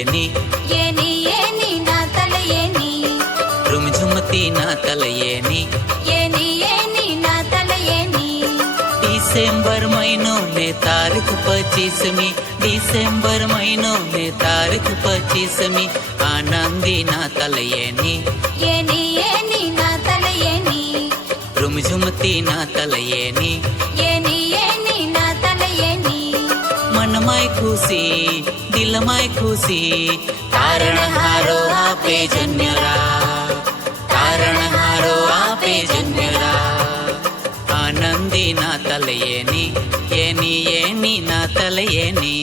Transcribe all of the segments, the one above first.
ఏని ఏని నా తల ఏని రుమ్ఝుమతి నా తల ఏని ఏని నా తల ఏని डिसेंबर महीनों ने तारीख 25वीं डिसेंबर महीनों ने तारीख 25वीं आनंदी ना तलयेनी ఏని నా తల ఏని रुमझुमती ना तलयेनी ఏని నా తల ఏని मन में खुशी दिल में खुशी तारणहारो आपे जन्यरा तारणहारो आपे जन्यरा आनंदी ना तलयेनी ఏని నా తలయేని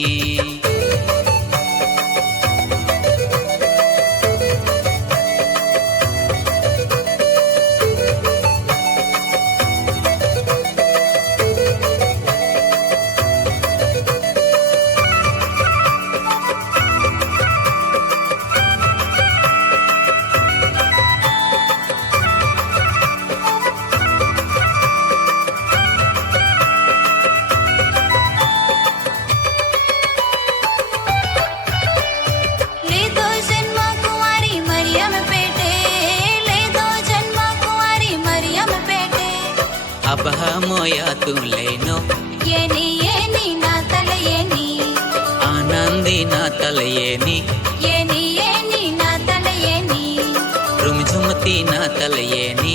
లేదో జన్మ కుమారి మరియమ్మ పేటే లేదో జన్మ కుమారి మరియమ్మ పేటే अब हमोया तू लेनो ఏని నా తల ఏని आनंदी ना तलयेनी ఏని నా తల ఏని रुमझुमती ना तलयेनी